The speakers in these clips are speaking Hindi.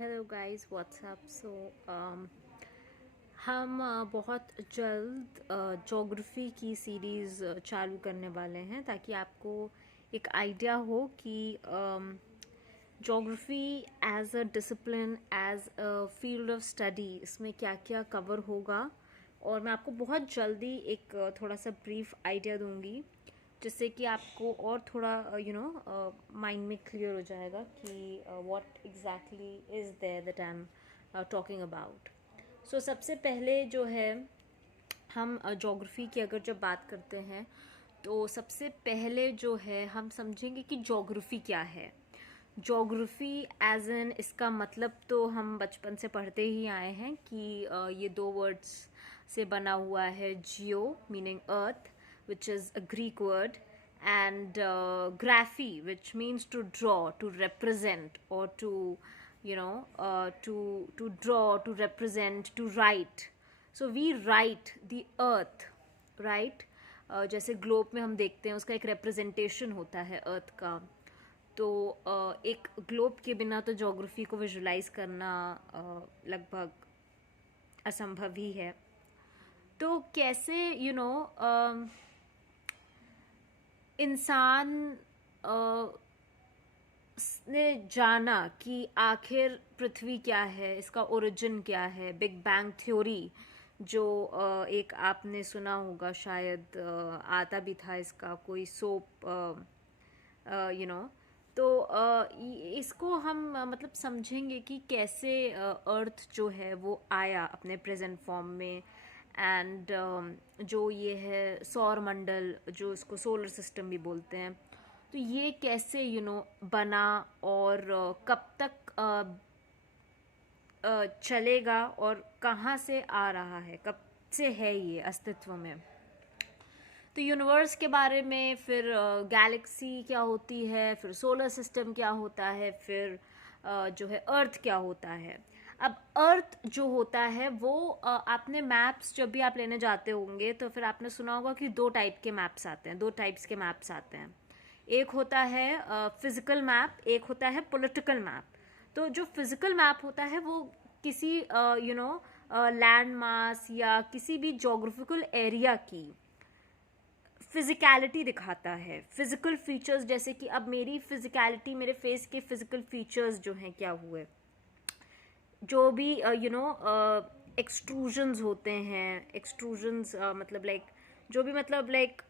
Hello guys what's up. हम बहुत जल्द जोग्राफ़ी की सीरीज़ चालू करने वाले हैं ताकि आपको एक आइडिया हो कि geography as a discipline, as a field of study, इसमें क्या क्या कवर होगा। और मैं आपको बहुत जल्दी एक थोड़ा सा ब्रीफ आइडिया दूंगी जिससे कि आपको और थोड़ा माइंड में क्लियर हो जाएगा कि what exactly is there that I am talking about. So सबसे पहले जो है, हम जोग्राफ़ी की अगर जब बात करते हैं तो सबसे पहले जो है हम समझेंगे कि जोग्राफ़ी क्या है। जोग्राफ़ी एज एन, इसका मतलब तो हम बचपन से पढ़ते ही आए हैं कि ये दो वर्ड्स से बना हुआ है। Geo meaning earth, which is a Greek word, and graphy, which means to draw, to represent, or to to draw, to represent, to write. So we write the earth, right? जैसे ग्लोब में हम देखते हैं उसका एक रिप्रेजेंटेशन होता है अर्थ का। तो एक ग्लोब के बिना तो जोग्राफी को विजुलाइज करना लगभग असंभव ही है। तो कैसे इंसान ने जाना कि आखिर पृथ्वी क्या है, इसका ओरिजिन क्या है। बिग बैंग थ्योरी जो एक आपने सुना होगा शायद, आता भी था इसका कोई सोप, यू नो। तो इसको हम मतलब समझेंगे कि कैसे अर्थ जो है वो आया अपने प्रेजेंट फॉर्म में। एंड जो ये है सौर मंडल, जो इसको सोलर सिस्टम भी बोलते हैं, तो ये कैसे बना और कब तक चलेगा और कहाँ से आ रहा है, कब से है ये अस्तित्व में। तो यूनिवर्स के बारे में, फिर गैलेक्सी क्या होती है, फिर सोलर सिस्टम क्या होता है, फिर जो है अर्थ क्या होता है। अब अर्थ जो होता है वो आपने मैप्स जब भी आप लेने जाते होंगे तो फिर आपने सुना होगा कि दो टाइप के मैप्स आते हैं, दो टाइप्स के मैप्स आते हैं। एक होता है फिजिकल मैप, एक होता है पॉलिटिकल मैप। तो जो फिजिकल मैप होता है वो किसी लैंड मास या किसी भी जोग्राफिकल एरिया की फिजिकलिटी दिखाता है, फिजिकल फीचर्स। जैसे कि अब मेरी फिजिकलिटी, मेरे फेस के फिजिकल फीचर्स जो हैं क्या हुए, जो भी एक्सट्रूजन्स होते हैं। एक्सट्रूजन्स मतलब लाइक जो भी मतलब लाइक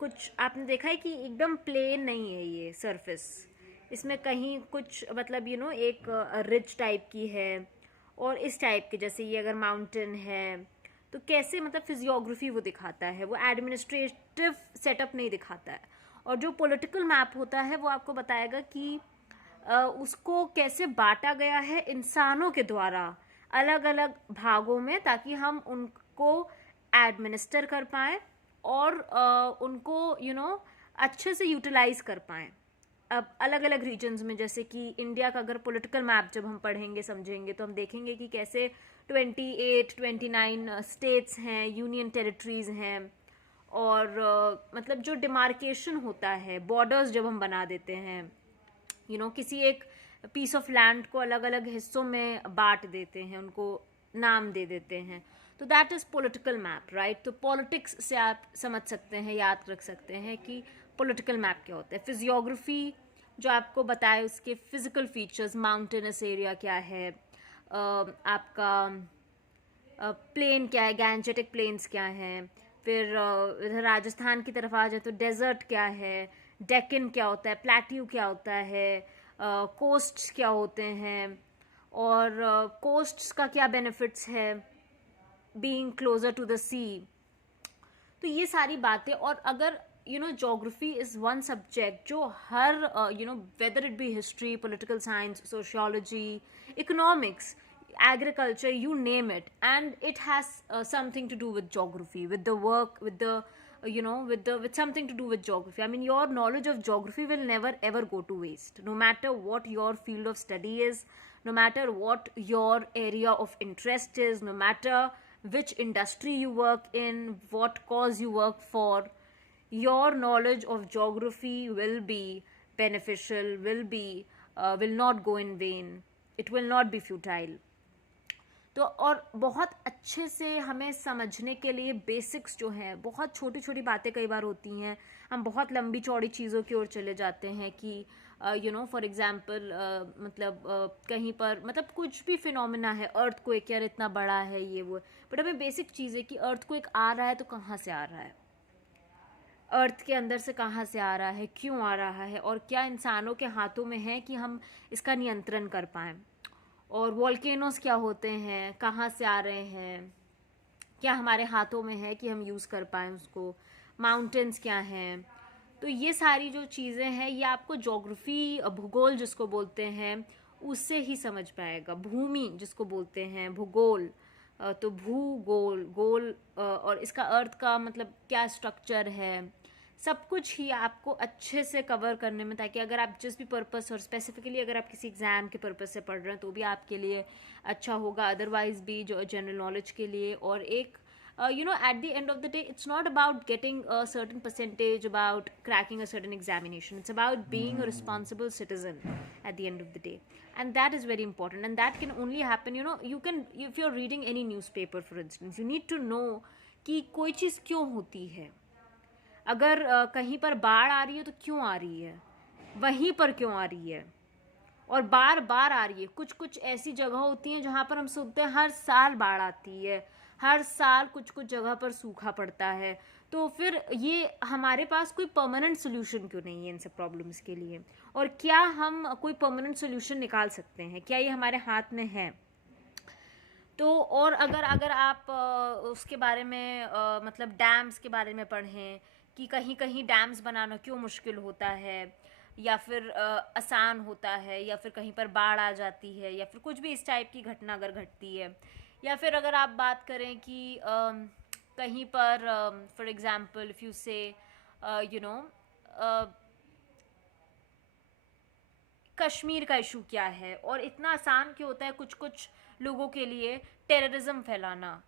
कुछ आपने देखा है कि एकदम प्लेन नहीं है ये सरफेस, इसमें कहीं कुछ मतलब एक रिच टाइप की है और इस टाइप के, जैसे ये अगर माउंटेन है तो कैसे मतलब फिजियोग्राफी वो दिखाता है, वो एडमिनिस्ट्रेटिव सेटअप नहीं दिखाता है। और जो पॉलिटिकल मैप होता है वो आपको बताएगा कि उसको कैसे बांटा गया है इंसानों के द्वारा अलग अलग भागों में, ताकि हम उनको एडमिनिस्टर कर पाएँ और उनको अच्छे से यूटिलाइज कर पाएँ। अब अलग अलग रीजन्स में, जैसे कि इंडिया का अगर पॉलिटिकल मैप जब हम पढ़ेंगे समझेंगे तो हम देखेंगे कि कैसे 29 स्टेट्स हैं, यूनियन टेरिटरीज हैं। और मतलब जो डिमार्केशन होता है, बॉर्डर्स जब हम बना देते हैं, किसी एक पीस ऑफ लैंड को अलग अलग हिस्सों में बांट देते हैं, उनको नाम दे देते हैं, तो that is political map, right. तो पॉलिटिक्स से आप समझ सकते हैं, याद रख सकते हैं कि पॉलिटिकल मैप क्या होता है। फिजियोग्राफी जो आपको बताए उसके फिजिकल फीचर्स, माउंटेनस एरिया क्या है, आपका प्लेन क्या है, गैंजेटिक प्लेन्स क्या हैं। फिर इधर राजस्थान की तरफ आ जाए तो डेजर्ट क्या है, डेक्कन क्या होता है, प्लेट्यू क्या होता है, कोस्ट्स क्या होते हैं, और कोस्ट्स का क्या बेनिफिट्स है बीइंग क्लोजर टू द सी। तो ये सारी बातें। और अगर जोग्राफी इज़ वन सब्जेक्ट जो हर whether it be history, political science, sociology, economics, agriculture, you name it, and it has something to do with geography, with the work, with the with something to do with geography. I mean, your knowledge of geography will never ever go to waste, no matter what your field of study is, no matter what your area of interest is, no matter which industry you work in, what cause you work for. Your knowledge of geography will be beneficial, will not go in vain it will not be futile. तो और बहुत अच्छे से हमें समझने के लिए बेसिक्स जो हैं, बहुत छोटी छोटी बातें कई बार होती हैं, हम बहुत लंबी चौड़ी चीज़ों की ओर चले जाते हैं कि फॉर एग्जांपल मतलब कहीं पर मतलब कुछ भी फिनोमिना है, अर्थ को एक यार इतना बड़ा है ये वो, बट हमें बेसिक चीज़ है कि अर्थ को एक आ रहा है तो कहाँ से आ रहा है, अर्थ के अंदर से कहाँ से आ रहा है, क्यों आ रहा है, और क्या इंसानों के हाथों में है कि हम इसका नियंत्रण कर पाएँ। और वॉल्केनोस क्या होते हैं, कहाँ से आ रहे हैं, क्या हमारे हाथों में है कि हम यूज़ कर पाएँ उसको, माउंटेन्स क्या हैं। तो ये सारी जो चीज़ें हैं ये आपको ज्योग्राफी, भूगोल जिसको बोलते हैं, उससे ही समझ पाएगा। भूमि जिसको बोलते हैं, भूगोल, तो भूगोल, गोल, और इसका अर्थ का मतलब क्या स्ट्रक्चर है, सब कुछ ही आपको अच्छे से कवर करने में, ताकि अगर आप जिस भी पर्पस, और स्पेसिफिकली अगर आप किसी एग्ज़ाम के पर्पस से पढ़ रहे हैं तो भी आपके लिए अच्छा होगा, अदरवाइज भी जो जनरल नॉलेज के लिए। और एक at the end of the day, it's not about getting a certain percentage, about cracking a certain examination. It's about being a responsible citizen at the end of the day. And that is very important. And that can only happen, you can, if you're reading any newspaper, for instance, you need to know कि कोई चीज़ क्यों होती है। अगर कहीं पर बाढ़ आ रही है तो क्यों आ रही है, वहीं पर क्यों आ रही है, और बार बार आ रही है। कुछ कुछ ऐसी जगह होती हैं जहाँ पर हम सुनते हैं हर साल बाढ़ आती है, हर साल कुछ कुछ जगह पर सूखा पड़ता है। तो फिर ये हमारे पास कोई परमानेंट सोल्यूशन क्यों नहीं है इन सब प्रॉब्लम्स के लिए, और क्या हम कोई परमानेंट सोल्यूशन निकाल सकते हैं, क्या ये हमारे हाथ में है। तो और अगर अगर आप उसके बारे में मतलब डैम्स के बारे में पढ़ें कि कहीं कहीं डैम्स बनाना क्यों मुश्किल होता है, या फिर आसान होता है, या फिर कहीं पर बाढ़ आ जाती है, या फिर कुछ भी इस टाइप की घटना अगर घटती है, या फिर अगर आप बात करें कि कहीं पर फॉर एग्जांपल इफ़ यू से यू नो कश्मीर का इशू क्या है, और इतना आसान क्यों होता है कुछ कुछ लोगों के लिए टेररिज्म फैलाना।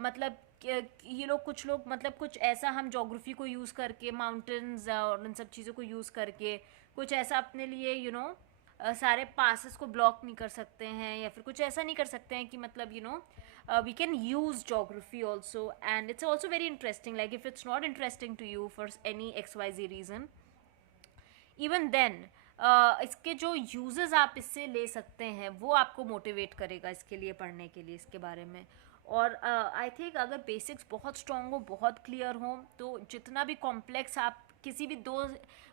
मतलब ये लोग, कुछ लोग, मतलब कुछ ऐसा हम ज्योग्राफी को यूज़ करके, माउंटेन्स और इन सब चीज़ों को यूज़ करके कुछ ऐसा अपने लिए सारे पासेस को ब्लॉक नहीं कर सकते हैं, या फिर कुछ ऐसा नहीं कर सकते हैं कि मतलब we can use geography also, and it's also very interesting. Like if it's not interesting to you for any XYZ reason, even then इसके जो यूजेस आप इससे ले सकते हैं वो आपको मोटिवेट करेगा इसके लिए, पढ़ने के लिए इसके बारे में। और आई थिंक अगर बेसिक्स बहुत स्ट्रॉन्ग हो, बहुत क्लियर हो, तो जितना भी कॉम्प्लेक्स आप किसी भी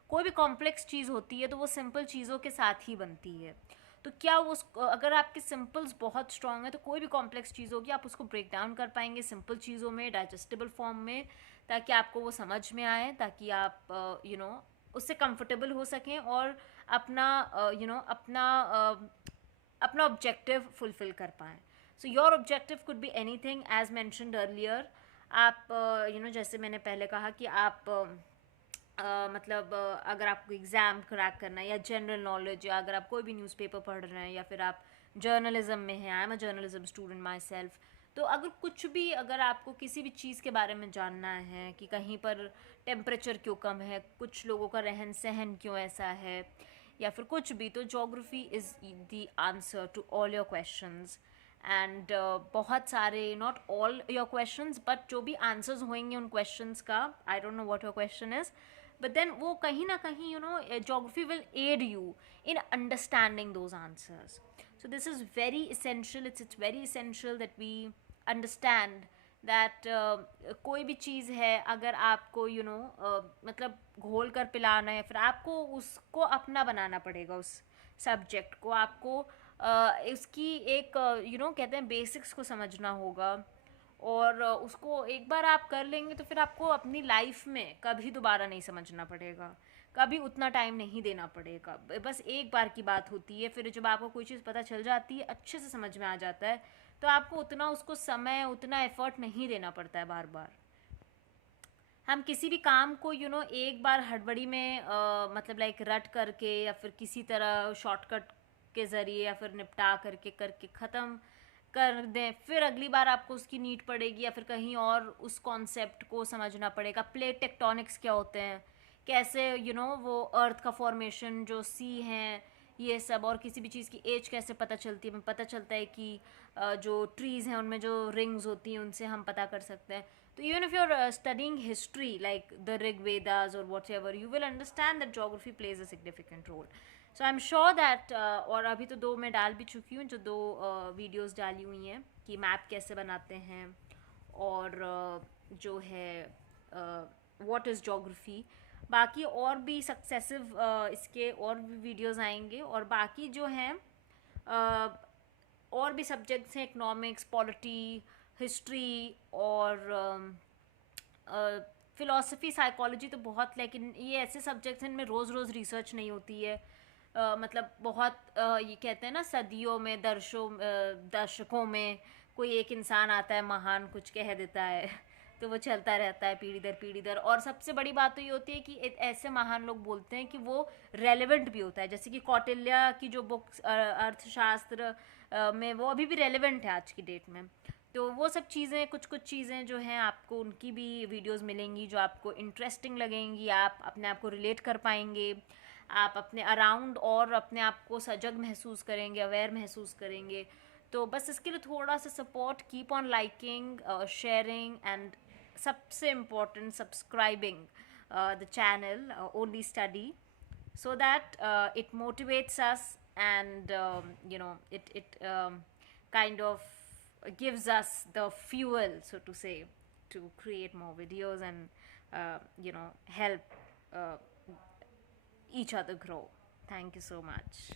कोई भी कॉम्प्लेक्स चीज़ होती है तो वो सिंपल चीज़ों के साथ ही बनती है। तो क्या उस अगर आपके सिंपल्स बहुत स्ट्रॉन्ग है तो कोई भी कॉम्प्लेक्स चीज़ होगी आप उसको ब्रेक डाउन कर पाएंगे सिंपल चीज़ों में, डाइजेस्टिबल फॉर्म में, ताकि आपको वो समझ में आए, ताकि आप उससे कंफर्टेबल हो सकें और अपना अपना ऑब्जेक्टिव फुलफिल कर पाएँ। So your objective could be anything as mentioned earlier. आप जैसे मैंने पहले कहा कि आप मतलब अगर आपको एग्ज़ाम क्रैक करना है, या जनरल नॉलेज, या अगर आप कोई भी न्यूज़पेपर पढ़ रहे हैं, या फिर आप जर्नलिज्म में हैं, I am a journalism student my self, तो अगर कुछ भी, अगर आपको किसी भी चीज़ के बारे में जानना है कि कहीं पर टेम्परेचर क्यों कम है, कुछ लोगों का रहन सहन क्यों ऐसा है, या फिर कुछ भी, तो geography is the answer to all your questions. And बहुत सारे, not all your questions, but जो भी आंसर्स होंगे उन क्वेश्चंस का, I don't know what your question is, but then वो कहीं ना कहीं geography will aid you in understanding those answers. So this is very essential, it's very essential that we understand that कोई भी चीज़ है अगर आपको मतलब घोल कर पिलाना है, फिर आपको उसको अपना बनाना पड़ेगा, उस सब्जेक्ट को आपको इसकी एक कहते हैं बेसिक्स को समझना होगा, और उसको एक बार आप कर लेंगे तो फिर आपको अपनी लाइफ में कभी दोबारा नहीं समझना पड़ेगा, कभी उतना टाइम नहीं देना पड़ेगा, बस एक बार की बात होती है। फिर जब आपको कोई चीज़ पता चल जाती है, अच्छे से समझ में आ जाता है, तो आपको उतना उसको समय, उतना एफर्ट नहीं देना पड़ता है बार बार। हम किसी भी काम को एक बार हड़बड़ी में मतलब लाइक रट करके, या फिर किसी तरह शॉर्टकट के ज़रिए, या फिर निपटा करके ख़त्म कर दें, फिर अगली बार आपको उसकी नीड पड़ेगी, या फिर कहीं और उस कॉन्सेप्ट को समझना पड़ेगा। प्लेट टेक्टोनिक्स क्या होते हैं, कैसे वो अर्थ का फॉर्मेशन, जो सी हैं, ये सब, और किसी भी चीज़ की एज कैसे पता चलती है, हमें पता चलता है कि जो ट्रीज़ हैं उनमें जो रिंग्स होती हैं उनसे हम पता कर सकते हैं. तो even if you are studying history like the Rig Vedas और whatever, you will understand that geography plays a significant role. So I am sure that, और अभी तो 2 मैं डाल भी चुकी हूँ, जो 2 वीडियोज़ डाली हुई हैं कि मैप कैसे बनाते हैं, और जो है व्हाट इज़ जोग्राफी. बाकी और भी सक्सेसिव इसके और भी वीडियोस आएंगे, और बाकी जो हैं और भी सब्जेक्ट्स हैं, इकोनॉमिक्स, पॉलिटी, हिस्ट्री, और फ़िलासफ़ी, साइकोलॉजी तो बहुत, लेकिन ये ऐसे सब्जेक्ट्स हैं इनमें रोज़ रोज़ रिसर्च नहीं होती है. मतलब बहुत ये कहते हैं ना, सदियों में, दशकों में कोई एक इंसान आता है महान, कुछ कह देता है तो वो चलता रहता है पीढ़ी दर पीढ़ी दर. और सबसे बड़ी बात तो ये होती है कि ऐसे महान लोग बोलते हैं कि वो रेलेवेंट भी होता है. जैसे कि कौटिल्य की जो बुक्स अर्थशास्त्र में, वो अभी भी रेलेवेंट है आज की डेट में. तो वो सब चीज़ें, कुछ कुछ चीज़ें जो हैं, आपको उनकी भी वीडियोस मिलेंगी जो आपको इंटरेस्टिंग लगेंगी. आप अपने आप को रिलेट कर पाएंगे, आप अपने अराउंड और अपने आप को सजग महसूस करेंगे, अवेयर महसूस करेंगे. तो बस इसके लिए थोड़ा सा support, keep on liking, sharing, and सबसे important subscribing the channel only study, so that it motivates us, and it kind of gives us the fuel, so to say, to create more videos, and help uh, each other grow. Thank you so much.